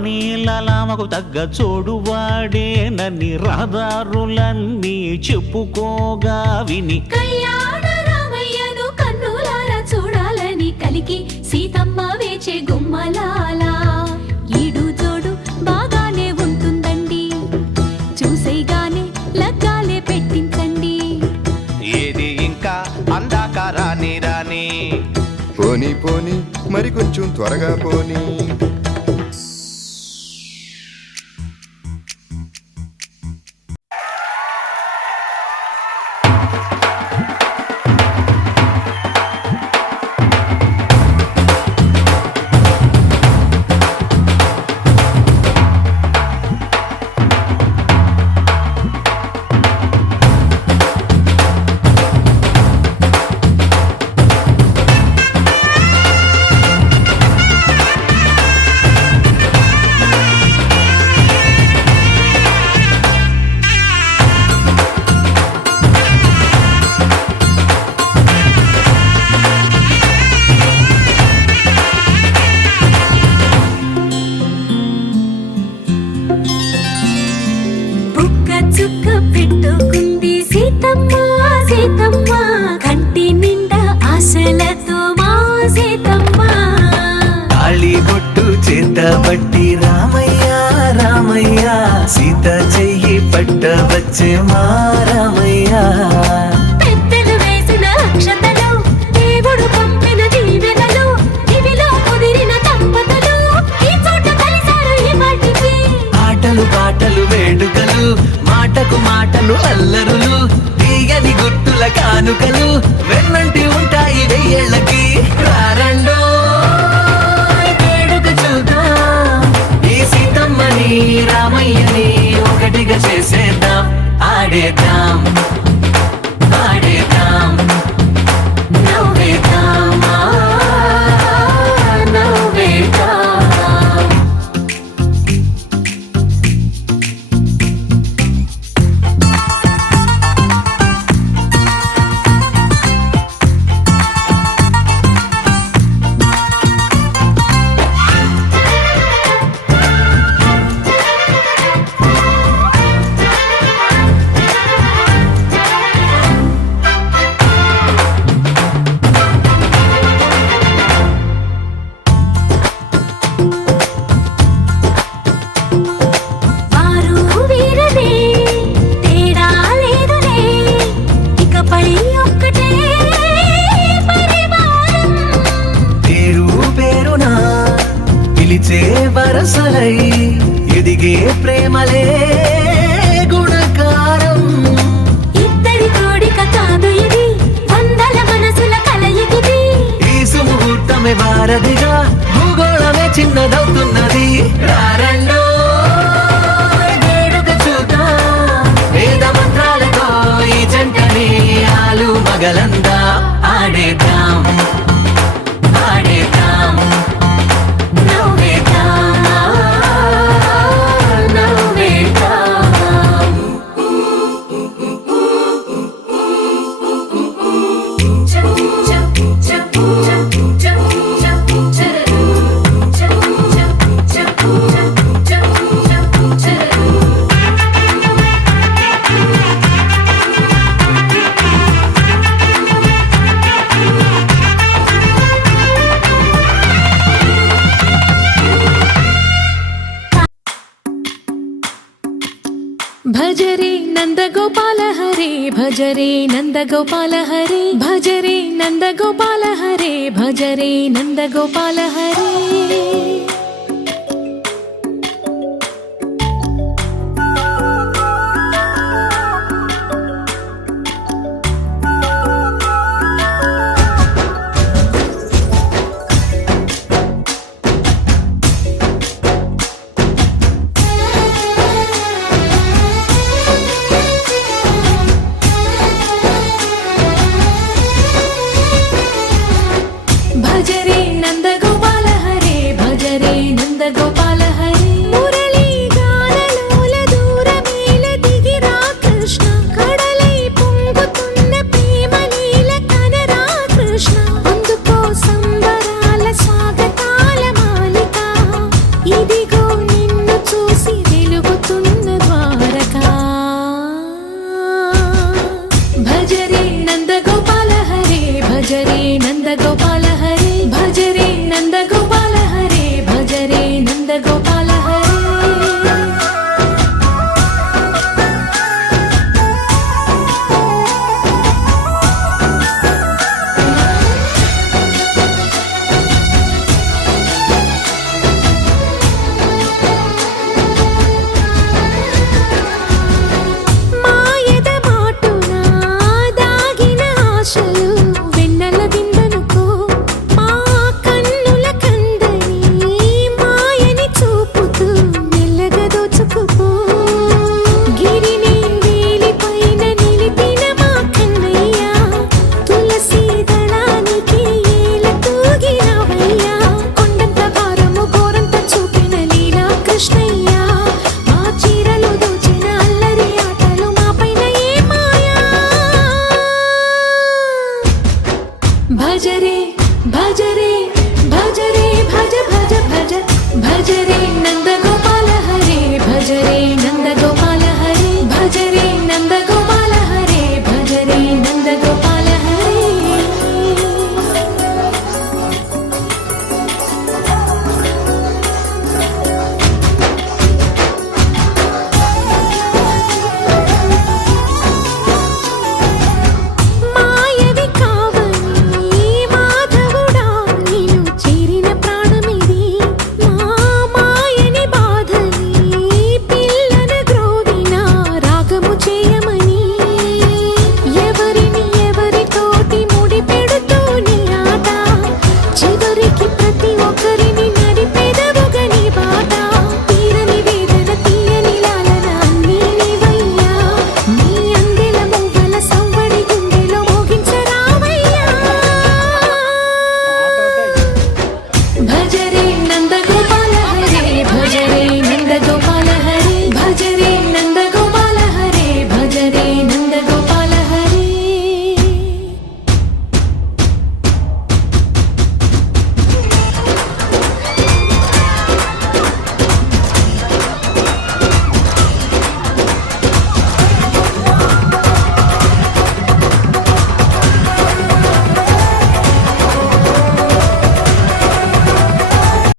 రాణీలలామకు తగ్గ చోడువాడేనని రహదారులన్నీ చెప్పుకోగా విని కళ్యాణ రామయ్యను కన్నులారా చూడాలని కలికి సీతమ్మ వేచే గుమ్మలాల ఈడు జోడు బాగానే ఉంటుందండి, చూసేగానే లగ్గాలే పెట్టించండి. ఏది ఇంకా అందాక రాని రాని పోనీ పోనీ మరి కొంచెం త్వరగా పోనీ. చుక్క పెట్టుకుంది సీతమ్మ సీతమ్మ, కంటి నిండా ఆశలతో మా సీతమ్మ. తాళి బొట్టు చేతబట్టి రామయ్య రామయ్య, సీత చెయ్యి పట్ట వచ్చే మా రామయ్య. పెద్దలు వేసిన అక్షతలు, దేవుడు పంపిన దీవెనలు, ఇవిలో కుదిరిన దంపతులు ఈ చోట కలిసారు ఈ వాటికి. ఆటలు పాటలు వేడుకలు, మాటకు మాటలు అల్లరులు, తీయని గుర్తుల కానుకలు వెన్నంటి ఉంటాయి వెయ్యేళ్ళకి. రారండో వేడుక చూద్దాం, ఈ సీతమ్మని రామయ్యని ఒకటిగా చేసేద్దాం. ఆడేద్దాం ఆడేద్దాం నవ్వేద్దాం నవ్వేద్దాం. వరసలై ఎదిగే ప్రేమలే గుణకారం. ఇద్దరి కోడిక కాదు ఇది, వందల మనసుల కలయికిది. ఈ సుముహూర్తమే వారధిగా, భూగోళమే చిన్నదవుతున్నది. రారండో వేడుక చూద్దాం, వేద మంత్రాలతో ఈ జంటని ఆలు మగలందా. ఆడేద్దాం ఆడేద్దాం భజరే నందగోపాల హరే, భజరే నందగోపాల హరే, భజరే నందగోపాల హరే, భజరే నందగోపాల హరే. భజరే నందగోపాల హరే, భజరే భజరే భజరే భజరే